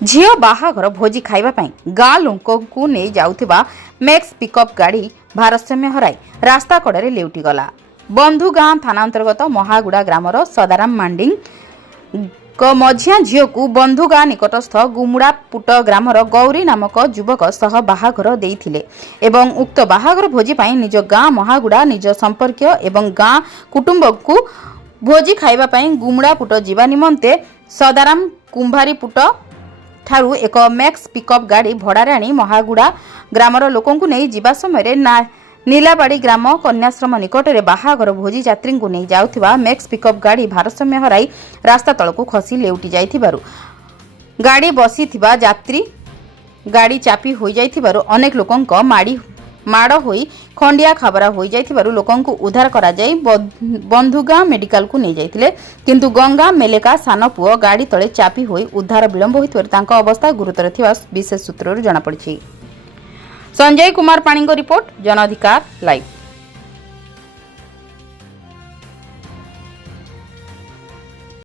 झील बाहाघर भोजी खाइबा पई गाँ लोकंकु नहीं जाउथिबा मैक्स पिकअप गाड़ी भारसाम्य हराई रास्ता कड़े लेउटी गला। बंधु गाँ थाना अंतर्गत महागुड़ा ग्रामर सदाराम मांडिंग मझिया झील को बंधु गाँ निकटस्थ गुमुड़ा पुट ग्रामर गौरी नामक युवक सह बाहाघर देइथिले एवं उक्त बाहाघर भोजी पई निज गाँ महागुड़ा निज संपर्कीय एवं गाँ कुटुंब को भोजी खाइबा पई गुमुड़ा पुट जीवा निमंते सदाराम कुंभारी पुट ठारू एक मैक्स पिकअप गाड़ी भड़ारे आनी महागुड़ा ग्रामर लोकंकु नहीं जिबा समय नीलाबाड़ी ग्राम कन्याश्रम निकट में बाहाघर भोजी यात्री को नहीं जाउथिबा मैक्स पिकअप गाड़ी भारसाम्य हराई रास्ता तलकू खसी लेउटी जाइथिबारु गाड़ी बसीथिबा यात्री गाड़ी चापी हो जाइथिबारु अनेक लोकंक माड़ होई खंडिया खाबरा हो जाइथिबारु लोकंकु उद्धार करा जाई बंधुगाँ मेडिकल को नहीं जाइथिले किंतु गंगा मेलेका सान पुओ गाड़ी तले चापी होई उद्धार विलंब होइथिबारु तांका अवस्था गुरुतर थिबा विशेष सूत्रରୁ जଣା पड़िछि। संजय कुमार पाणीଙ୍କ रिपोर्ट जन अधिकार लाइव।